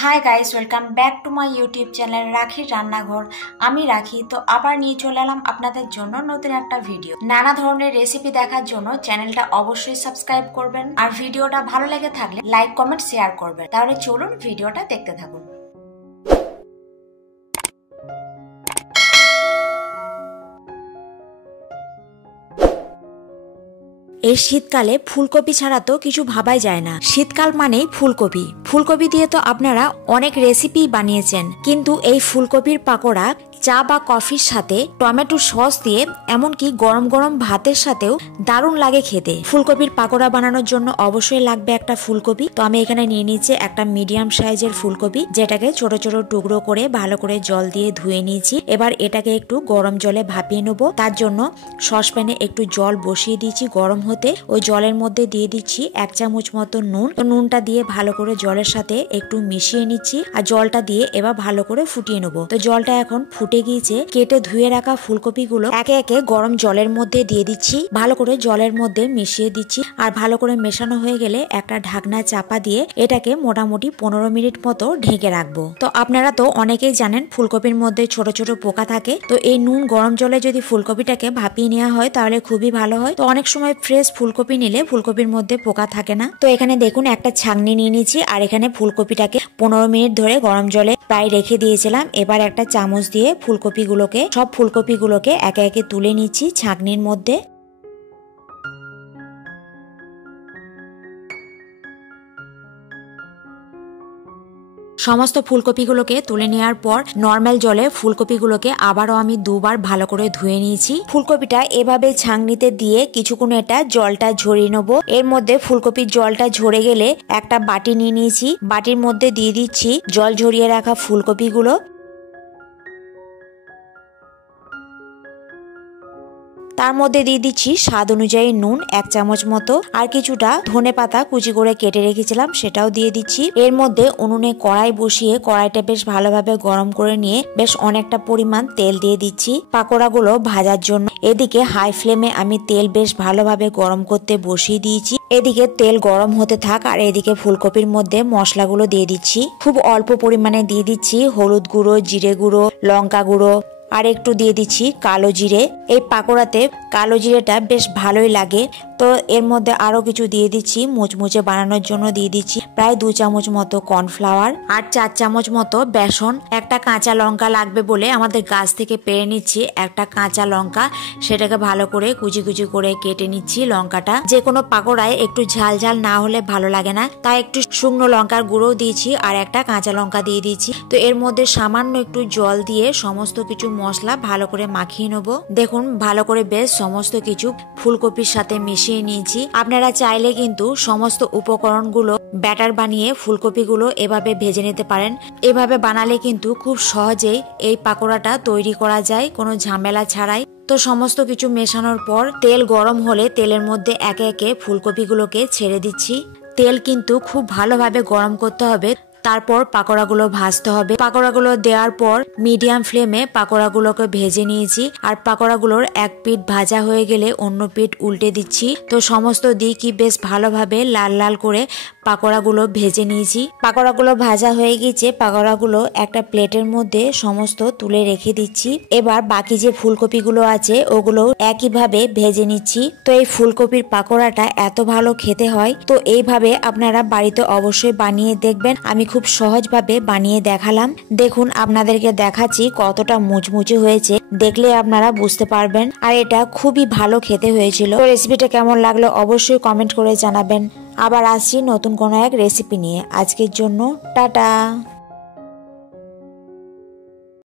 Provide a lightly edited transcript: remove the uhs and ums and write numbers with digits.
High guys, welcome back to my YouTube channel রাখির রান্নাঘর। আমি রাখি তো আবার নিয়ে চলে এলাম আপনাদের জন্য নতুন একটা ভিডিও। নানা ধরনের রেসিপি দেখার জন্য চ্যানেলটা অবশ্যই সাবস্ক্রাইব করবেন, আর ভিডিওটা ভালো লেগে থাকলে লাইক কমেন্ট শেয়ার করবেন। তাহলে চলুন ভিডিওটা দেখতে থাকুন। এই শীতকালে ফুলকপি ছাড়া তো কিছু ভাবাই যায় না। শীতকাল মানেই ফুলকপি। ফুলকপি দিয়ে তো আপনারা অনেক রেসিপি বানিয়েছেন, কিন্তু এই ফুলকপির পাকোড়া চা বা কফির সাথে টমেটো সস দিয়ে, এমনকি গরম গরম ভাতের সাথেও দারুণ লাগে খেতে। ফুলকপির পাকোড়া বানানোর জন্য অবশ্যই লাগবে একটা ফুলকপি। তো আমি এখানে নিয়ে নিচ্ছি একটা মিডিয়াম সাইজের ফুলকপি, যেটাকে ছোট ছোট টুকরো করে ভালো করে জল দিয়ে ধুয়ে নিয়েছি। এবার এটাকে একটু গরম জলে ভাপিয়ে নেব। তার জন্য সসপ্যানে একটু জল বসিয়ে দিয়েছি গরম হতে। ওই জলের মধ্যে দিয়ে দিচ্ছি 1 চামচ মতো নুন। তো নুনটা দিয়ে ভালো করে জলের সাথে একটু মিশিয়ে নিচ্ছি, আর জলটা দিয়ে এবার ভালো করে ফুটিয়ে নেব। তো জলটা এখন ফুটে গিয়েছে। কেটে ধুয়ে রাখা ফুলকপি গুলো একে একে গরম জলের মধ্যে দিয়ে দিচ্ছি, ভালো করে জলের মধ্যে মিশিয়ে দিচ্ছি। আর ভালো করে মেশানো হয়ে গেলে একটা ঢাকনা চাপা দিয়ে এটাকে মোটামুটি 15 মিনিট মতো ঢেকে রাখবো। তো আপনারা তো অনেকেই জানেন ফুলকপির মধ্যে ছোট ছোট পোকা থাকে। তো এই নুন গরম জলে যদি ফুলকপিটাকে ভাপিয়ে নেওয়া হয় তাহলে খুবই ভালো হয়। তো অনেক সময় ফ্রেশ ফুলকপি নিলে ফুলকপির মধ্যে পোকা থাকে না। তো এখানে দেখুন একটা ছাঁকনি নিয়ে নিচ্ছি, আর এখানে ফুলকপিটাকে 15 মিনিট ধরে গরম জলে প্রায় রেখে দিয়েছিলাম। এবার একটা চামচ দিয়ে সব ফুলকপিগুলোকে একে একে তুলে নিচ্ছি ছাঁকনির মধ্যে। সমস্ত ফুলকপিগুলোকে তুলে নেওয়ার পর নর্মাল জলে ফুলকপিগুলোকে আবারও আমি দুবার ভালো করে ধুয়ে নিয়েছি। ফুলকপিটা এভাবে ছাঁকনিতে দিয়ে কিছুক্ষণ এটা জলটা ঝরিয়ে নেবো। এর মধ্যে ফুলকপির জলটা ঝরে গেলে একটা বাটি নিয়ে নিয়েছি, বাটির মধ্যে দিয়ে দিচ্ছি জল ঝরিয়ে রাখা ফুলকপিগুলো। তার মধ্যে দিয়ে দিচ্ছি স্বাদ অনুযায়ী নুন 1 চামচ মতো, আর কিছুটা ধনেপাতা কুচি করে কেটে রেখেছিলাম সেটাও দিয়ে দিচ্ছি। এর মধ্যে উনুনে কড়াই বসিয়ে কড়াইটা বেশ ভালোভাবে গরম করে নিয়ে বেশ অনেকটা পরিমাণ তেল দিয়ে দিচ্ছি পাকোড়াগুলো ভাজার জন্য। এদিকে হাই ফ্লেমে আমি তেল বেশ ভালোভাবে গরম করতে বসিয়ে দিয়েছি। এদিকে তেল গরম হতে থাক, আর এদিকে ফুলকপির মধ্যে মশলাগুলো দিয়ে দিচ্ছি। খুব অল্প পরিমাণে দিয়ে দিচ্ছি হলুদ গুঁড়ো, জিরে গুঁড়ো, লঙ্কা গুঁড়ো, আর একটু দিয়ে দিচ্ছি কালো জিরে। এই পাকোড়াতে কালো জিরেটা বেশ ভালোই লাগে। তো এর মধ্যে আরো কিছু দিয়ে দিচ্ছি মুচমুচে বানানোর জন্য দিয়ে দিচ্ছি প্রায় 2 চামচ মতো কর্নফ্লাওয়ার, আর 4 চামচ মতো বেসন। একটা কাঁচা লঙ্কা লাগবে বলে আমাদের গাছ থেকে পেরে নিচ্ছি একটা কাঁচা লঙ্কা, সেটাকে ভালো করে কুচি কুচি করে কেটে নিচ্ছি। লঙ্কাটা যে কোনো পাকোড়ায় একটু ঝাল ঝাল না হলে ভালো লাগে না, তাই একটু শুকনো লঙ্কার গুঁড়ো দিয়েছি আর একটা কাঁচা লঙ্কা দিয়ে দিয়েছি। তো এর মধ্যে সামান্য একটু জল দিয়ে সমস্ত কিছু মশলা ভালো করে মাখিয়ে নেবো। দেখুন ভালো করে বেশ সমস্ত কিছু ফুলকপির সাথে মিশিয়ে নিয়েছি। আপনারা চাইলে কিন্তু সমস্ত উপকরণগুলো ব্যাটার বানিয়ে ফুলকপিগুলো এভাবে ভেজে নিতে পারেন। এভাবে বানালে কিন্তু খুব সহজেই এই পাকোড়াটা তৈরি করা যায় কোনো ঝামেলা ছাড়াই। তো সমস্ত কিছু মেশানোর পর তেল গরম হলে তেলের মধ্যে একে একে ফুলকপিগুলোকে ছেড়ে দিচ্ছি। তেল কিন্তু খুব ভালোভাবে গরম করতে হবে, তারপর পাকোড়াগুলো ভাজতে হবে। পাকোড়াগুলো দেওয়ার পর মিডিয়াম ফ্লেমে পাকোড়াগুলোকে ভেজে নিয়েছি, আর পাকোড়াগুলোর এক পিঠ ভাজা হয়ে গেলে অন্য পিঠ উল্টে দিচ্ছি। তো সমস্ত দিকই বেশ ভালোভাবে লাল লাল করে পাকোড়াগুলো ভেজে নিয়েছি। পাকোড়াগুলো ভাজা হয়ে গেছে, পাকোড়াগুলো একটা প্লেটের মধ্যে সমস্ত তুলে রেখে দিচ্ছি। এবার বাকি যে ফুলকপিগুলো আছে ওগুলো একইভাবে ভেজে নিচ্ছি। তো এই ফুলকপির পাকোড়াটা এত ভালো খেতে হয়, তো এইভাবে আপনারা বাড়িতে অবশ্যই বানিয়ে দেখবেন। আমি খুব সহজভাবে বানিয়ে দেখালাম। দেখুন আপনাদেরকে দেখাচ্ছি কতটা মুচমুচে হয়েছে, দেখলে আপনারা বুঝতে পারবেন। আর এটা খুবই ভালো খেতে হয়েছিল। তো রেসিপিটা কেমন লাগলো অবশ্যই কমেন্ট করে জানাবেন। আবার আসছি নতুন কোনো এক রেসিপি নিয়ে। আজকের জন্য টাটা।